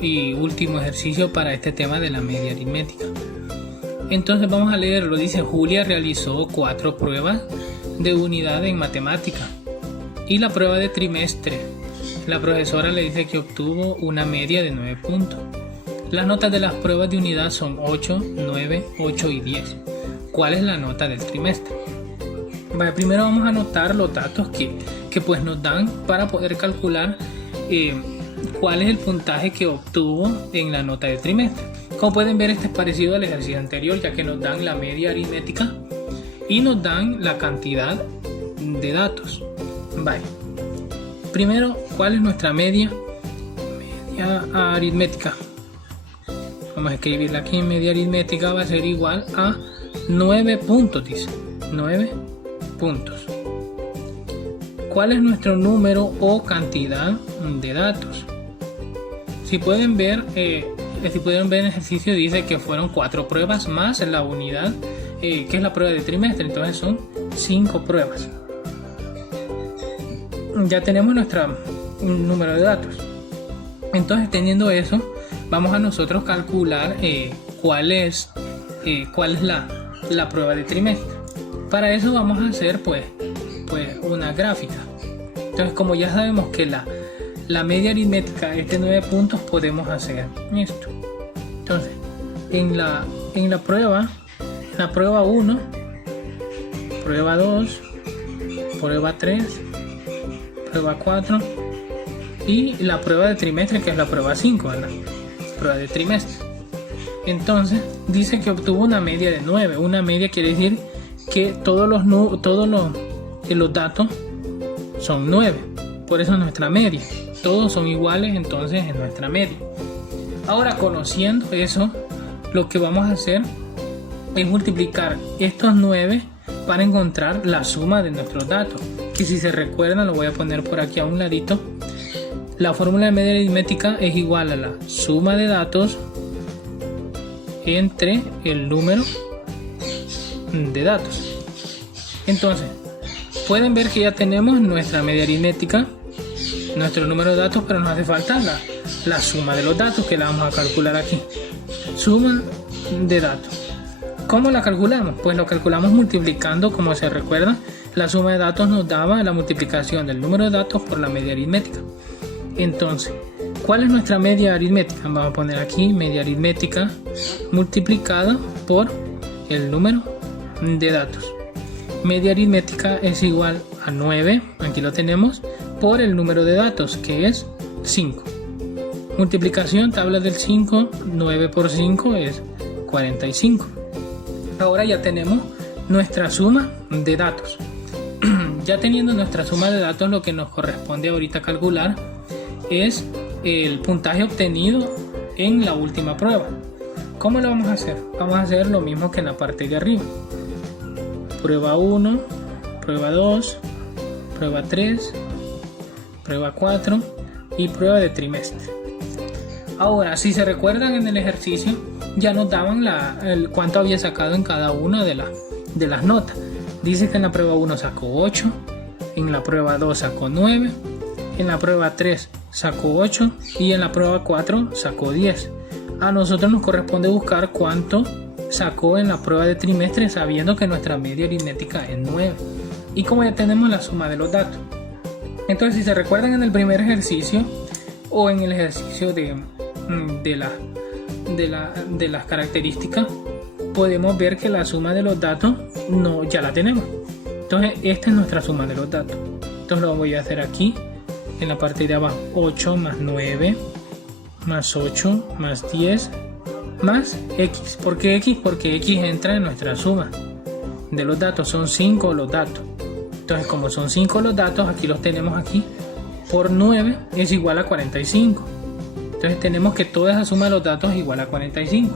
y último ejercicio para este tema de la media aritmética. Entonces vamos a leerlo. Dice: Julia realizó 4 pruebas de unidad en matemática y la prueba de trimestre. La profesora le dice que obtuvo una media de 9 puntos. Las notas de las pruebas de unidad son 8, 9, 8 y 10. ¿Cuál es la nota del trimestre? Vale, primero vamos a anotar los datos que pues nos dan para poder calcular cuál es el puntaje que obtuvo en la nota del trimestre. Como pueden ver, este es parecido al ejercicio anterior, ya que nos dan la media aritmética y nos dan la cantidad de datos. Vale. Primero, ¿cuál es nuestra media aritmética? Vamos a escribirla aquí. Media aritmética va a ser igual a 9 puntos, dice. 9 puntos. ¿Cuál es nuestro número o cantidad de datos? Si pueden ver el ejercicio, dice que fueron 4 pruebas más la unidad, que es la prueba de trimestre. Entonces son 5 pruebas. Ya tenemos nuestro número de datos. Entonces, teniendo eso, vamos a nosotros calcular cuál es la prueba de trimestre. Para eso vamos a hacer pues una gráfica. Entonces, como ya sabemos que la media aritmética es de 9 puntos, podemos hacer esto. Entonces, en la prueba 1, prueba 2, prueba 3, prueba 4 y la prueba de trimestre, que es la prueba 5, ¿verdad? Prueba de trimestre. Entonces dice que obtuvo una media de 9. Una media quiere decir que todos los datos son 9. Por eso es nuestra media. Todos son iguales, entonces es nuestra media. Ahora, conociendo eso, lo que vamos a hacer es multiplicar estos 9 para encontrar la suma de nuestros datos. Que si se recuerdan, lo voy a poner por aquí a un ladito. La fórmula de media aritmética es igual a la suma de datos entre el número de datos. Entonces, pueden ver que ya tenemos nuestra media aritmética, nuestro número de datos, pero nos hace falta la suma de los datos, que la vamos a calcular aquí. Suma de datos. ¿Cómo la calculamos? Pues lo calculamos multiplicando, como se recuerda, la suma de datos nos daba la multiplicación del número de datos por la media aritmética. Entonces, ¿cuál es nuestra media aritmética? Vamos a poner aquí media aritmética multiplicada por el número de datos. Media aritmética es igual a 9, aquí lo tenemos, por el número de datos, que es 5. Multiplicación, tabla del 5, 9 por 5 es 45. Ahora ya tenemos nuestra suma de datos. Ya teniendo nuestra suma de datos, lo que nos corresponde ahorita calcular es el puntaje obtenido en la última prueba. ¿Cómo lo vamos a hacer? Vamos a hacer lo mismo que en la parte de arriba. Prueba 1, prueba 2, prueba 3, prueba 4 y prueba de trimestre. Ahora, si se recuerdan, en el ejercicio ya nos daban cuánto había sacado en cada una de las notas. Dice que en la prueba 1 sacó 8, en la prueba 2 sacó 9, en la prueba 3 sacó 8 y en la prueba 4 sacó 10. A nosotros nos corresponde buscar cuánto sacó en la prueba de trimestre, sabiendo que nuestra media aritmética es 9. Y como ya tenemos la suma de los datos. Entonces, si se recuerdan, en el primer ejercicio o en el ejercicio de las características, podemos ver que la suma de los datos ya la tenemos. Entonces, esta es nuestra suma de los datos. Entonces lo voy a hacer aquí en la parte de abajo. 8 más 9 más 8 más 10 más X. ¿Por qué X? Porque X entra en nuestra suma de los datos. Son 5 los datos. Entonces, como son 5 los datos, aquí los tenemos aquí. Por 9 es igual a 45. Entonces tenemos que toda esa suma de los datos es igual a 45.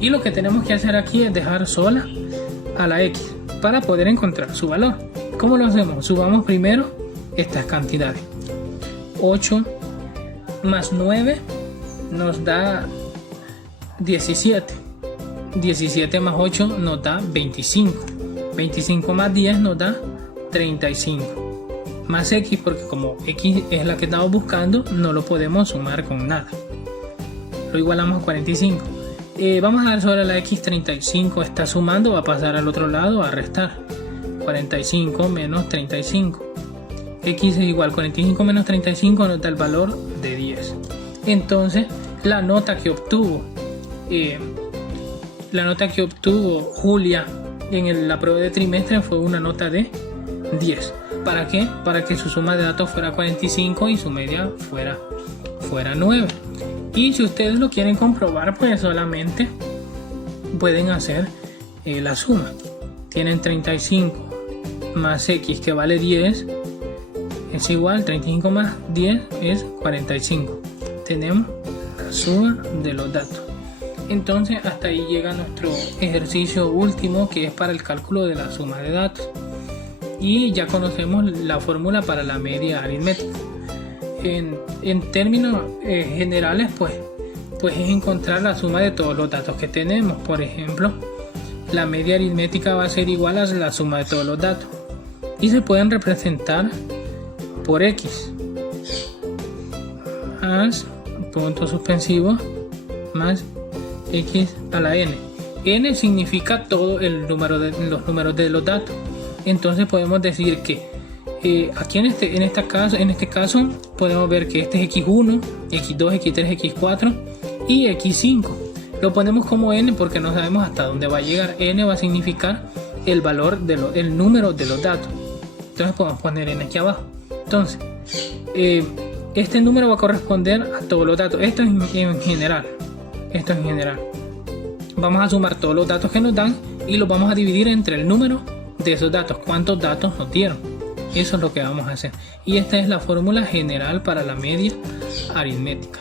Y lo que tenemos que hacer aquí es dejar sola a la X para poder encontrar su valor. ¿Cómo lo hacemos? Subamos primero estas cantidades. 8 más 9 nos da 17. 17 más 8 nos da 25. 25 más 10 nos da 35. Más X, porque como X es la que estamos buscando, no lo podemos sumar con nada. lo igualamos a 45. Vamos a dar sobre la x 35, está sumando, va a pasar al otro lado a restar. 45 menos 35. X es igual, 45 menos 35 nos da el valor de 10. Entonces, la nota que obtuvo Julia en la prueba de trimestre fue una nota de 10. ¿Para qué? Para que su suma de datos fuera 45 y su media fuera 9. Y si ustedes lo quieren comprobar, pues solamente pueden hacer la suma. Tienen 35 más x que vale 10 es igual, 35 más 10 es 45. Tenemos la suma de los datos. Entonces hasta ahí llega nuestro ejercicio último, que es para el cálculo de la suma de datos. Y ya conocemos la fórmula para la media aritmética. En términos generales, pues es encontrar la suma de todos los datos que tenemos. Por ejemplo, la media aritmética va a ser igual a la suma de todos los datos. Y se pueden representar por x más punto suspensivo más x a la n. N significa todo los números de los datos. Entonces podemos decir que aquí en este caso podemos ver que este es x1, x2, x3, x4 y x5. Lo ponemos como n porque no sabemos hasta dónde va a llegar. N va a significar el número de los datos. Entonces podemos poner n aquí abajo. Entonces, este número va a corresponder a todos los datos. Esto es en general. Vamos a sumar todos los datos que nos dan y los vamos a dividir entre el número de esos datos. ¿Cuántos datos nos dieron? Eso es lo que vamos a hacer. Y esta es la fórmula general para la media aritmética.